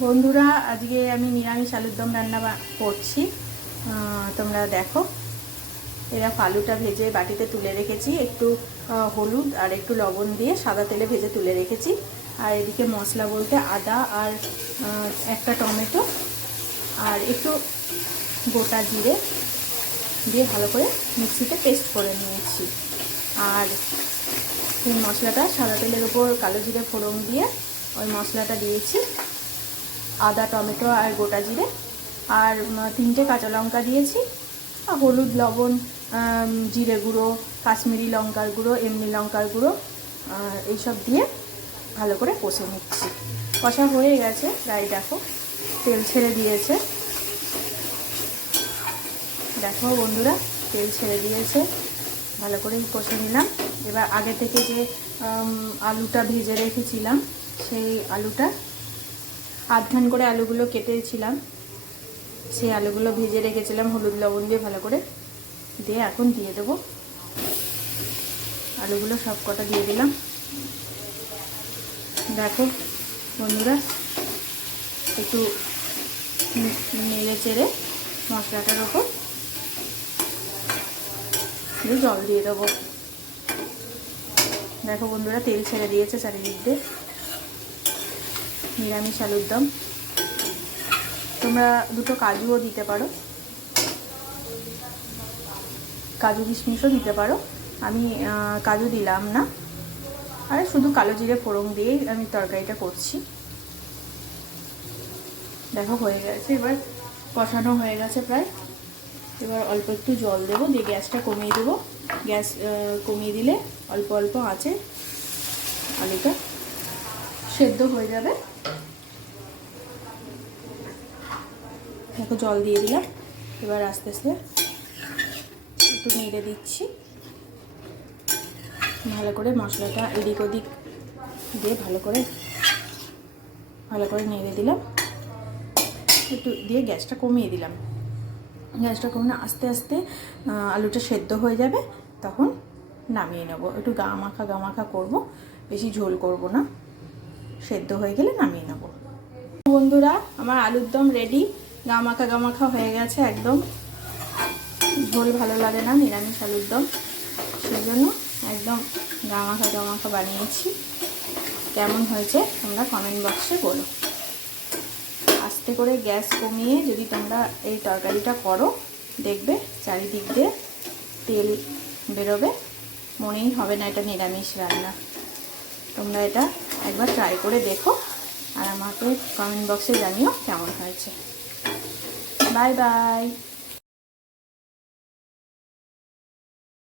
বন্ধুরা, আজকে আমি নিরামিষ আলুর দম রান্না করছি। তোমরা দেখো। এরা আলুটা ভেজে বাটিতে তুলে রেখেছি। একটু হলুদ আর একটু লবণ দিয়ে সাদা তেলে ভেজে তুলে রেখেছি। আর এদিকে মশলা বলতে আদা আর একটা টমেটো আর একটু গোটা জিরে দিয়ে ভালো করে মিক্সিতে পেস্ট করে নিয়েছি। আর সেই মশলাটা সাদা তেলের উপর কালো জিরে ফোড়ন দিয়ে ওই মশলাটা দিয়েছি। আদা, টমেটো আর গোটা জিরে আর তিনটে কাঁচা লঙ্কা দিয়েছি। আর হলুদ, লবণ জিরে গুঁড়ো, কাশ্মীরি লঙ্কার গুঁড়ো, এমনি লঙ্কার গুঁড়ো এইসব দিয়ে ভালো করে কষে নিচ্ছি। কষা হয়ে গেছে, প্রায় দেখো, তেল ছেড়ে দিয়েছে। দেখো বন্ধুরা, তেল ছেড়ে দিয়েছে, ভালো করে কষে নিলাম। এবার আগে থেকে যে আলুটা ভেজে রেখেছিলাম, সেই আলুটা আধখান করে আলুগুলো কেটেছিলাম। সেই আলুগুলো ভেজে রেখেছিলাম, হলুদ লবণ দিয়ে ভালো করে দিয়ে এখন দিয়ে দেবো। আলুগুলো সব কটা দিয়ে দিলাম। দেখো বন্ধুরা, একটু নেড়ে চেড়ে মশলাটার ওপর জল দিয়ে দেবো। দেখো বন্ধুরা, তেল ছেড়ে দিয়েছে চারিদিক দিয়ে। নিরামিষ আলুর দম। তোমরা দুটো কাজুও দিতে পারো। কাজু কিশমিশও দিতে পারো। আমি কাজু দিলাম না। আর শুধু কালো জিরে ফোড়ন দিয়েই আমি তরকারিটা করছি। দেখো হয়ে গেছে। এবার কষানো হয়ে গেছে প্রায়। এবার অল্প একটু জল দেবো। দিয়ে গ্যাসটা কমিয়ে দেবো। গ্যাস কমিয়ে দিলে অল্প অল্প আছে আলুটা সেদ্ধ হয়ে যাবে। দেখো জল দিয়ে দিলাম। এবার আস্তে আস্তে একটু নেড়ে দিচ্ছি। ভালো করে মশলাটা এদিক ওদিক দিয়ে ভালো করে ভালো করে নেড়ে দিলাম। একটু দিয়ে গ্যাসটা কমিয়ে দিলাম। গ্যাসটা কমিয়ে আস্তে আস্তে আলুটা সেদ্ধ হয়ে যাবে, তখন নামিয়ে নেব। একটু গা মাখা গা মাখা করব, বেশি ঝোল করব না। সেদ্ধ হয়ে গেলে নামিয়ে নেব। বন্ধুরা, আমার আলুর দম রেডি গা মাখা হয়ে গেছে একদম। ঝোল ভালো লাগে না, নিরামিষ আলুর দম। সেই জন্য একদম গামাখা গামাখা বানিয়েছি। কেমন হয়েছে তোমরা কমেন্ট বক্সে বলো। আস্তে করে গ্যাস কমিয়ে যদি তোমরা এই তরকারিটা করো, দেখবে চারিদিক দিয়ে তেল বেরোবে। মনেই হবে না এটা নিরামিষ রান্না। তোমরা এটা একবার ট্রাই করে দেখো। আর আমাকে কমেন্ট বক্সে জানিও কেমন হয়েছে। Bye bye.